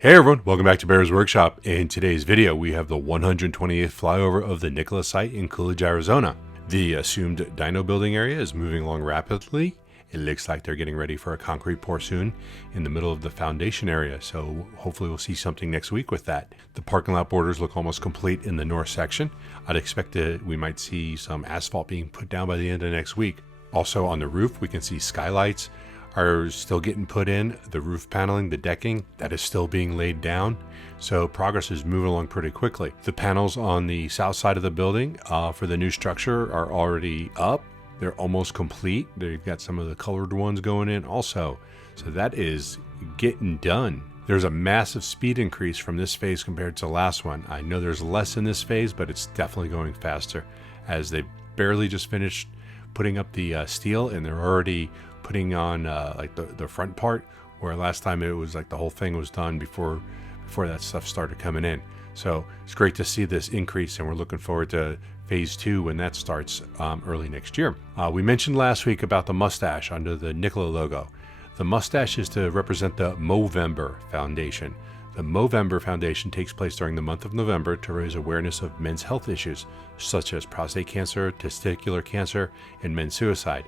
Hey everyone, welcome back to Bear's Workshop. In today's video, we have the 128th flyover of the Nikola site in Coolidge, Arizona. The assumed dyno building area is moving along rapidly. It looks like they're getting ready for a concrete pour soon in the middle of the foundation area, so hopefully we'll see something next week with that. The parking lot borders look almost complete in the north section. I'd expect we might see some asphalt being put down by the end of next week. Also on the roof, we can see skylights are still getting put in. The roof paneling, the decking, that is still being laid down. So progress is moving along pretty quickly. The panels on the south side of the building for the new structure are already up. They're almost complete. They've got some of the colored ones going in also. So that is getting done. There's a massive speed increase from this phase compared to the last one. I know there's less in this phase, but it's definitely going faster as they barely just finished putting up the steel and they're already putting on like the front part, where last time it was like the whole thing was done before that stuff started coming in. So it's great to see this increase, and we're looking forward to phase 2 when that starts early next year. We mentioned last week about the mustache under the Nikola logo. The mustache is to represent the Movember Foundation. The Movember Foundation takes place during the month of November to raise awareness of men's health issues, such as prostate cancer, testicular cancer, and men's suicide.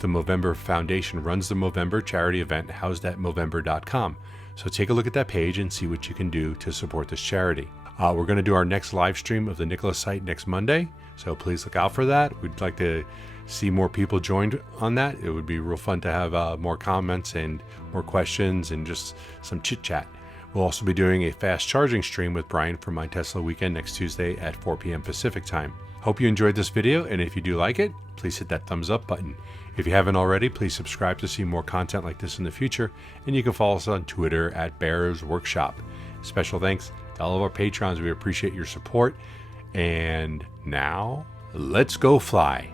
The Movember Foundation runs the Movember charity event housed at Movember.com. So take a look at that page and see what you can do to support this charity. We're going to do our next live stream of the Nikola site next Monday, so please look out for that. We'd like to see more people joined on that. It would be real fun to have more comments and more questions and just some chit chat. We'll also be doing a fast charging stream with Brian from My Tesla Weekend next Tuesday at 4 p.m. Pacific time. Hope you enjoyed this video, and if you do like it, please hit that thumbs up button. If you haven't already, please subscribe to see more content like this in the future, and you can follow us on Twitter at Bear's Workshop. Special thanks to all of our patrons. We appreciate your support. And now, let's go fly.